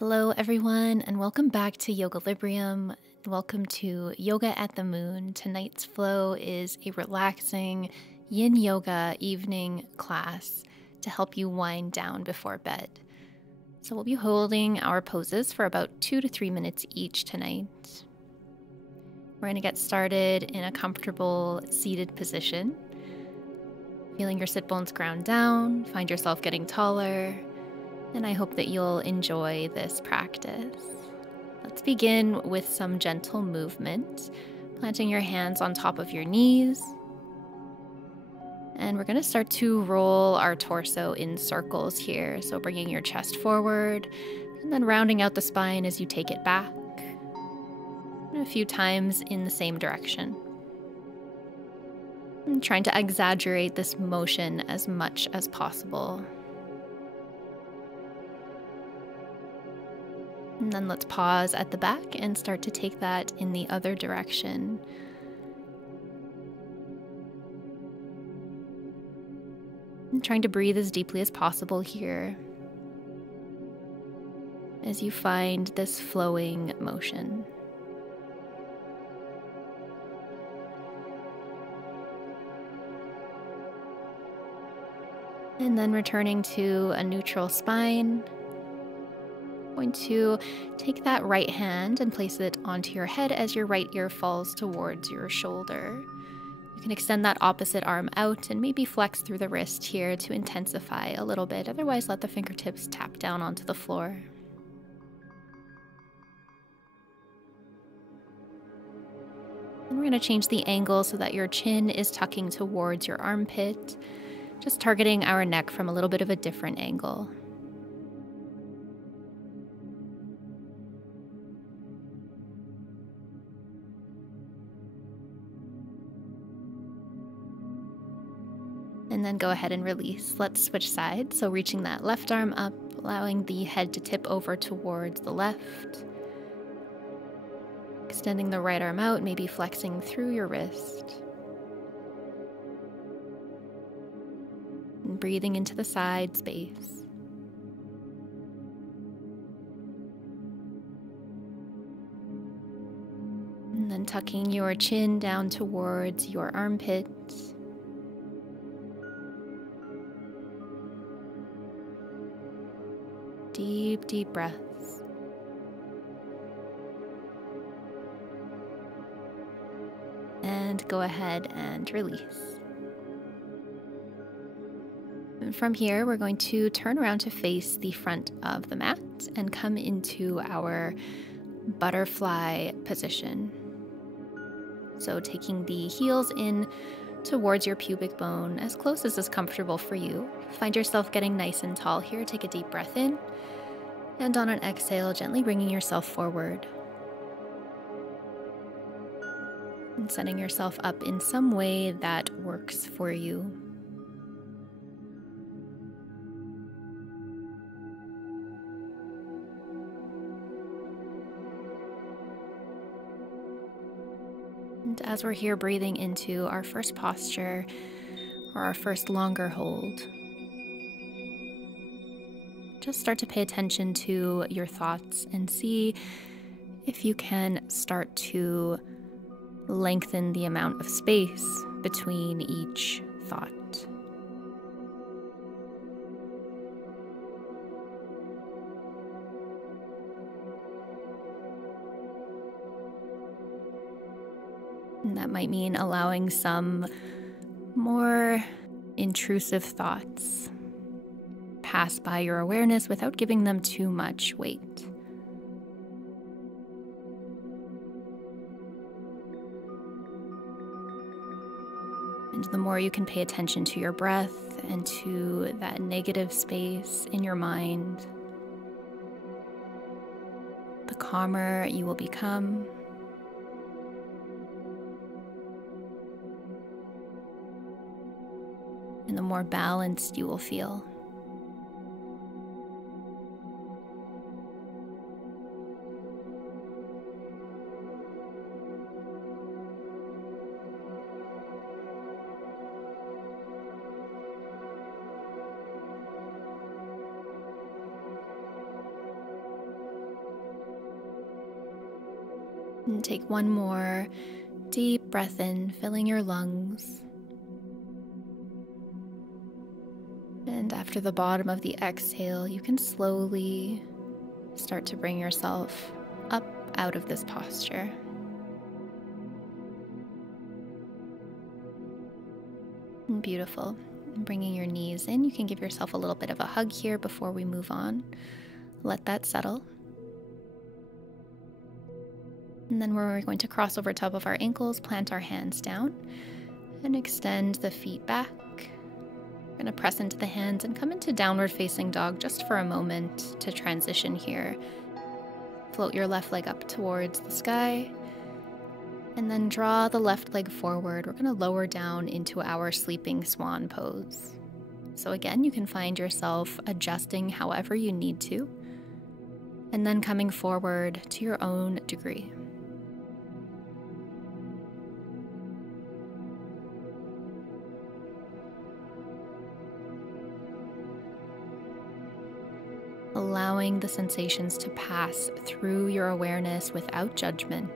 Hello, everyone, and welcome back to Yogalibrium. Welcome to Yoga at the Moon. Tonight's flow is a relaxing yin yoga evening class to help you wind down before bed. So, we'll be holding our poses for about 2 to 3 minutes each tonight. We're going to get started in a comfortable seated position. Feeling your sit bones ground down, find yourself getting taller. And I hope that you'll enjoy this practice. Let's begin with some gentle movement, planting your hands on top of your knees. And we're going to start to roll our torso in circles here. So bringing your chest forward and then rounding out the spine as you take it back. And a few times in the same direction. And trying to exaggerate this motion as much as possible. And then let's pause at the back and start to take that in the other direction. And trying to breathe as deeply as possible here as you find this flowing motion. And then returning to a neutral spine. Going to take that right hand and place it onto your head as your right ear falls towards your shoulder. You can extend that opposite arm out and maybe flex through the wrist here to intensify a little bit. Otherwise, let the fingertips tap down onto the floor. And we're going to change the angle so that your chin is tucking towards your armpit, just targeting our neck from a little bit of a different angle. And then go ahead and release. Let's switch sides. So reaching that left arm up, allowing the head to tip over towards the left. Extending the right arm out, maybe flexing through your wrist. And breathing into the side space. And then tucking your chin down towards your armpits. Deep, deep breaths. And go ahead and release. And from here, we're going to turn around to face the front of the mat and come into our butterfly position. So taking the heels in towards your pubic bone as close as is comfortable for you. Find yourself getting nice and tall here. Take a deep breath in. And on an exhale, gently bringing yourself forward. And setting yourself up in some way that works for you. And as we're here breathing into our first posture or our first longer hold, just start to pay attention to your thoughts and see if you can start to lengthen the amount of space between each thought. And that might mean allowing some more intrusive thoughts pass by your awareness without giving them too much weight. And the more you can pay attention to your breath and to that negative space in your mind, the calmer you will become. And the more balanced you will feel. And take one more deep breath in, filling your lungs. And after the bottom of the exhale, you can slowly start to bring yourself up out of this posture. Beautiful. Bringing your knees in, you can give yourself a little bit of a hug here before we move on. Let that settle. And then we're going to cross over top of our ankles, plant our hands down, and extend the feet back. We're going to press into the hands and come into downward facing dog just for a moment to transition here. Float your left leg up towards the sky, and then draw the left leg forward. We're going to lower down into our sleeping swan pose. So again, you can find yourself adjusting however you need to, and then coming forward to your own degree. Allowing the sensations to pass through your awareness without judgment.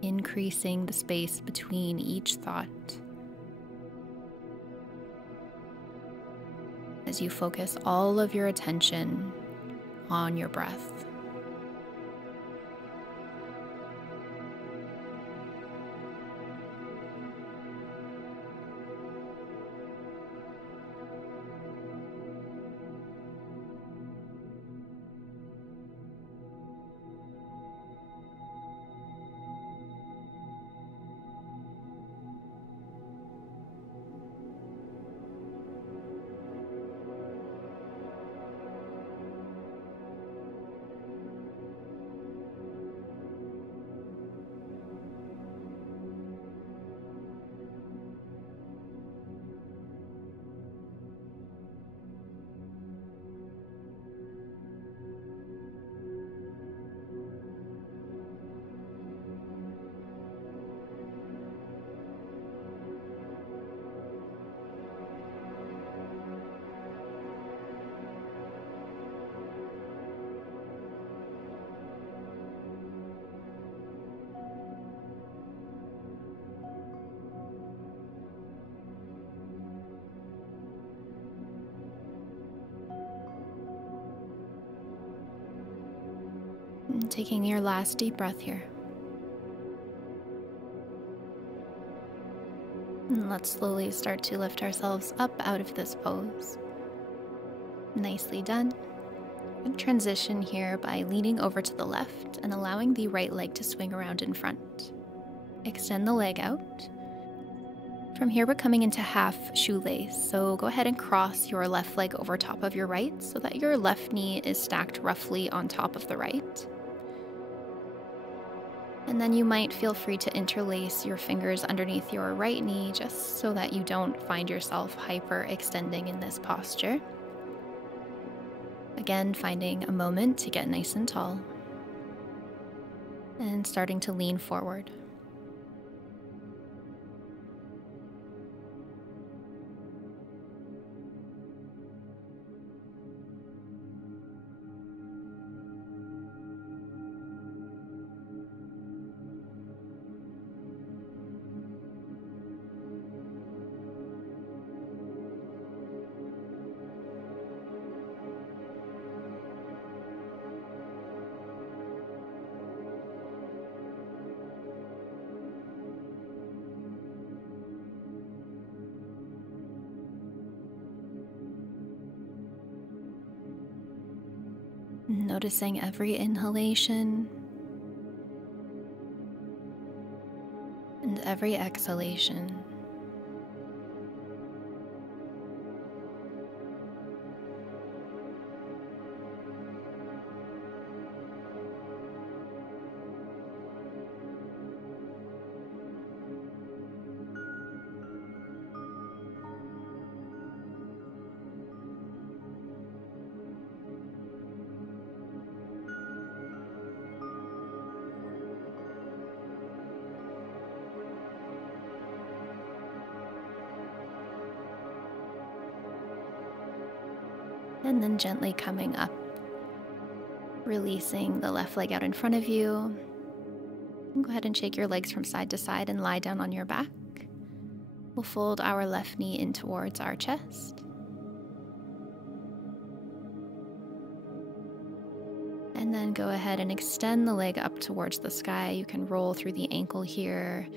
Increasing the space between each thought as you focus all of your attention on your breath. And taking your last deep breath here. And let's slowly start to lift ourselves up out of this pose. Nicely done. And transition here by leaning over to the left and allowing the right leg to swing around in front. Extend the leg out. From here, we're coming into half shoelace, so go ahead and cross your left leg over top of your right so that your left knee is stacked roughly on top of the right. And then you might feel free to interlace your fingers underneath your right knee just so that you don't find yourself hyperextending in this posture. Again, finding a moment to get nice and tall and starting to lean forward. Noticing every inhalation and every exhalation. And then gently coming up, releasing the left leg out in front of you. And go ahead and shake your legs from side to side and lie down on your back. We'll fold our left knee in towards our chest. And then go ahead and extend the leg up towards the sky. You can roll through the ankle here,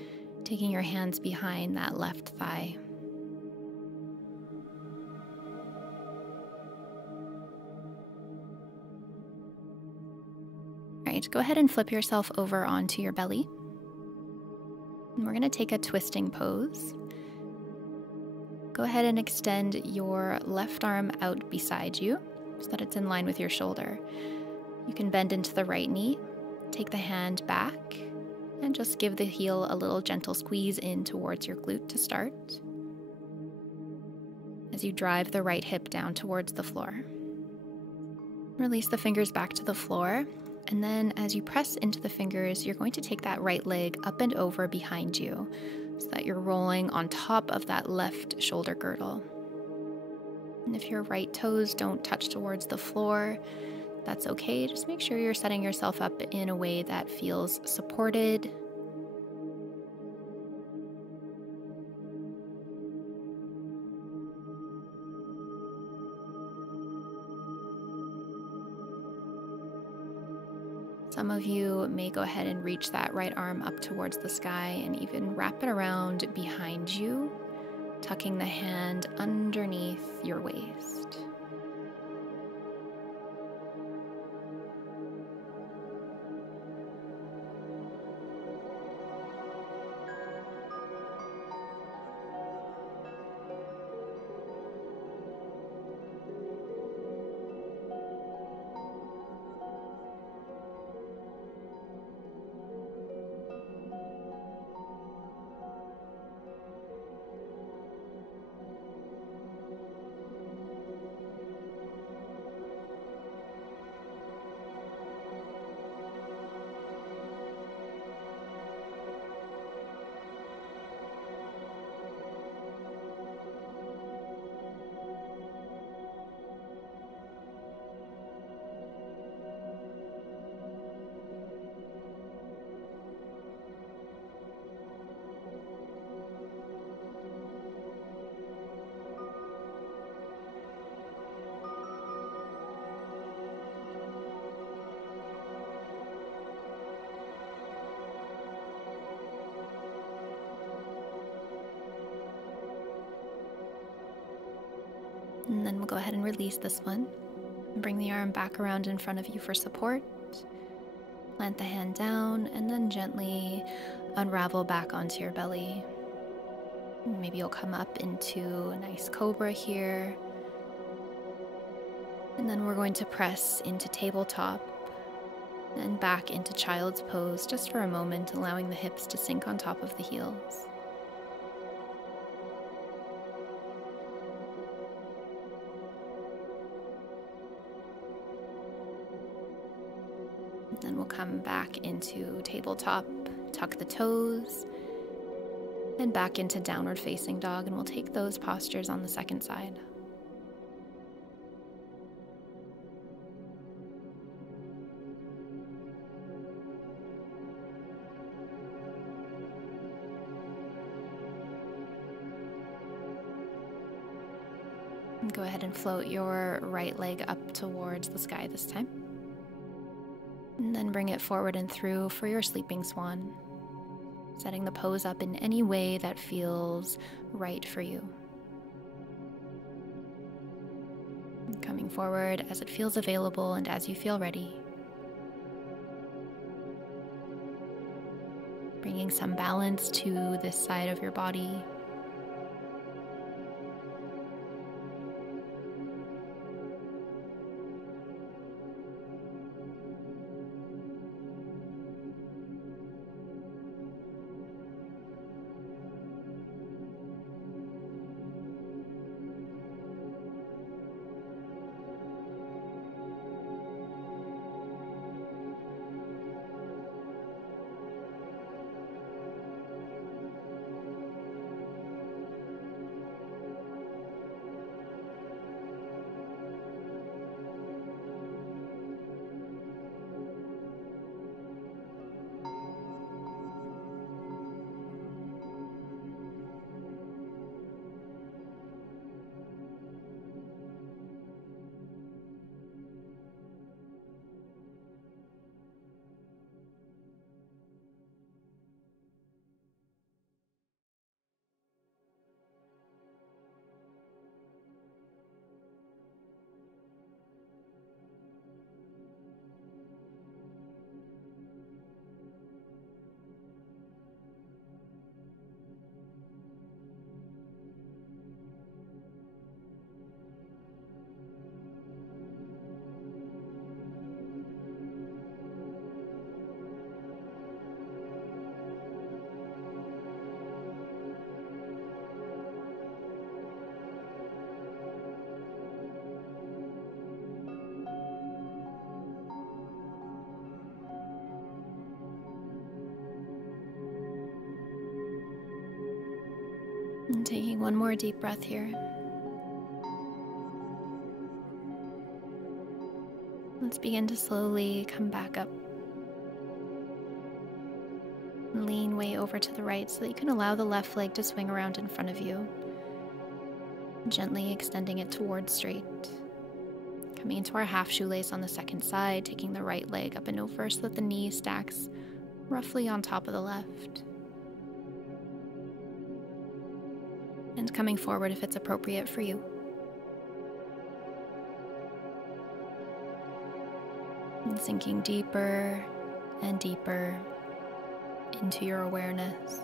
taking your hands behind that left thigh. All right, go ahead and flip yourself over onto your belly. And we're going to take a twisting pose. Go ahead and extend your left arm out beside you so that it's in line with your shoulder. You can bend into the right knee, take the hand back, and just give the heel a little gentle squeeze in towards your glute to start. As you drive the right hip down towards the floor. Release the fingers back to the floor, and then as you press into the fingers, you're going to take that right leg up and over behind you so that you're rolling on top of that left shoulder girdle. And if your right toes don't touch towards the floor, that's okay. Just make sure you're setting yourself up in a way that feels supported. Some of you may go ahead and reach that right arm up towards the sky and even wrap it around behind you, tucking the hand underneath your waist. And then we'll go ahead and release this one. Bring the arm back around in front of you for support. Plant the hand down and then gently unravel back onto your belly. Maybe you'll come up into a nice cobra here. And then we're going to press into tabletop and back into child's pose just for a moment, allowing the hips to sink on top of the heels. Then we'll come back into tabletop, tuck the toes, and back into downward facing dog, and we'll take those postures on the second side. And go ahead and float your right leg up towards the sky this time. And then bring it forward and through for your sleeping swan, setting the pose up in any way that feels right for you. And coming forward as it feels available and as you feel ready. Bringing some balance to this side of your body. And taking one more deep breath here. Let's begin to slowly come back up. Lean way over to the right so that you can allow the left leg to swing around in front of you. Gently extending it towards straight. Coming into our half shoelace on the second side, taking the right leg up and over so that the knee stacks roughly on top of the left. And coming forward if it's appropriate for you. And sinking deeper and deeper into your awareness.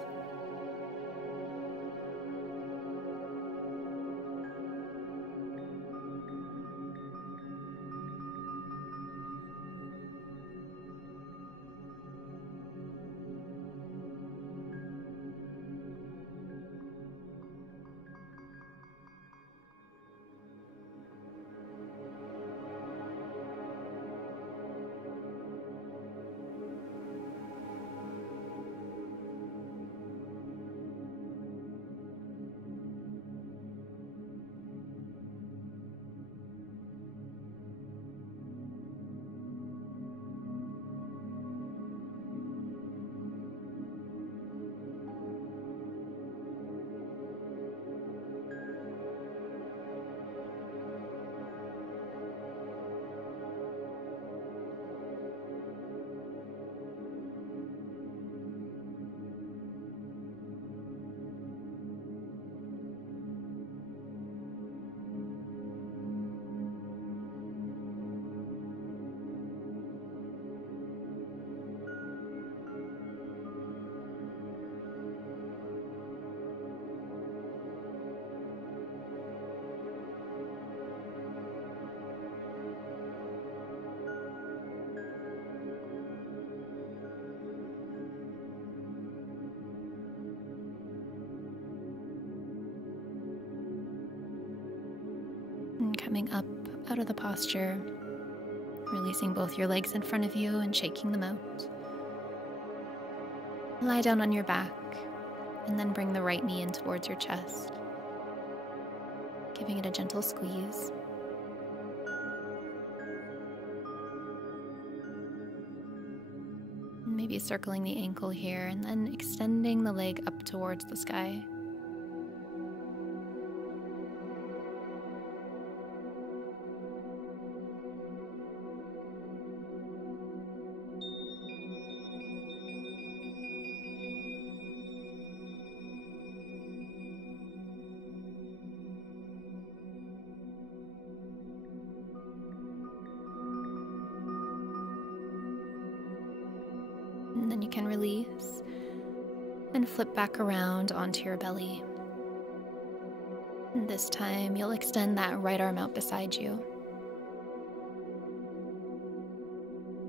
And coming up out of the posture, releasing both your legs in front of you and shaking them out. Lie down on your back and then bring the right knee in towards your chest, giving it a gentle squeeze. Maybe circling the ankle here and then extending the leg up towards the sky. And then you can release and flip back around onto your belly. And this time you'll extend that right arm out beside you.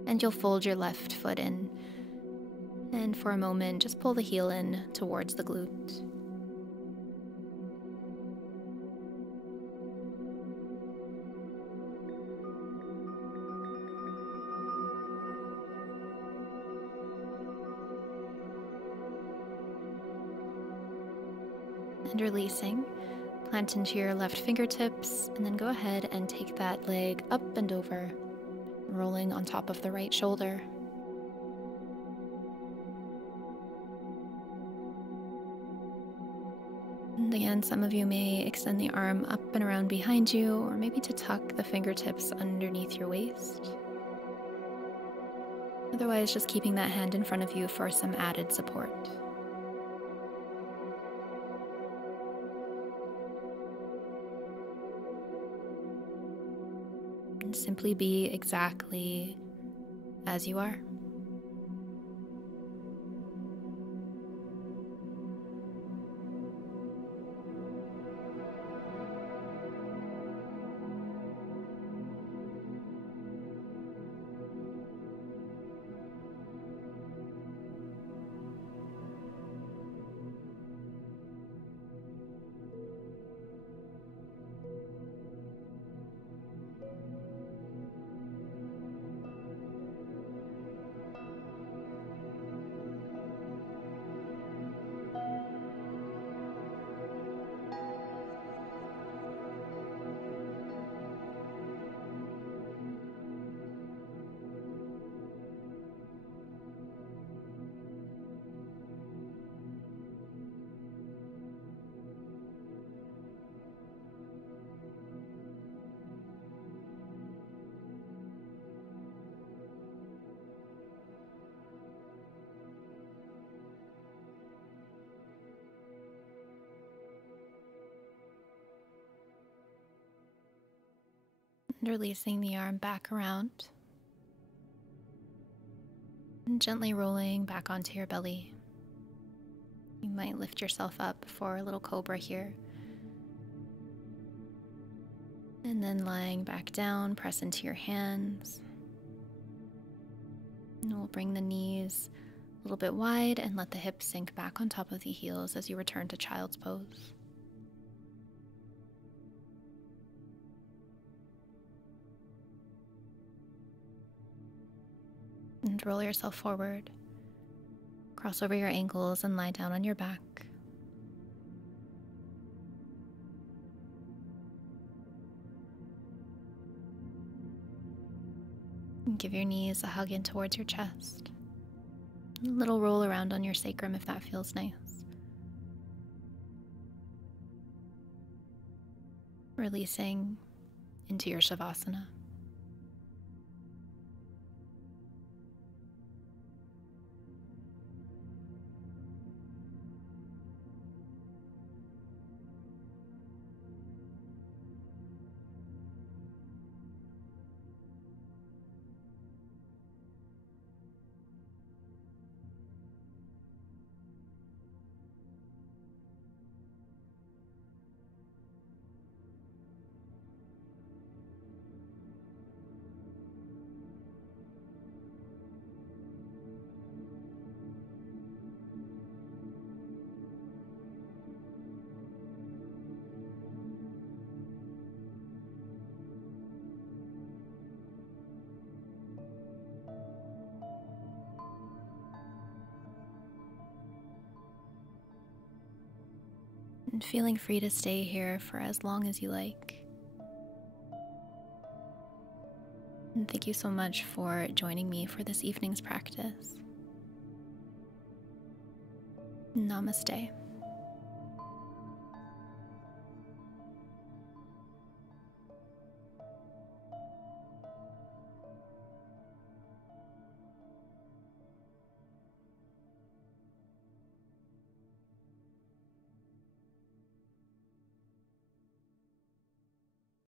And you'll fold your left foot in. And for a moment, just pull the heel in towards the glute. And releasing, plant into your left fingertips, and then go ahead and take that leg up and over, rolling on top of the right shoulder. And again, some of you may extend the arm up and around behind you, or maybe to tuck the fingertips underneath your waist. Otherwise, just keeping that hand in front of you for some added support. Simply be exactly as you are. And releasing the arm back around. And gently rolling back onto your belly. You might lift yourself up for a little cobra here. And then lying back down, press into your hands. And we'll bring the knees a little bit wide and let the hips sink back on top of the heels as you return to child's pose. And roll yourself forward. Cross over your ankles and lie down on your back. And give your knees a hug in towards your chest. A little roll around on your sacrum if that feels nice. Releasing into your Shavasana. And feeling free to stay here for as long as you like. And thank you so much for joining me for this evening's practice. Namaste.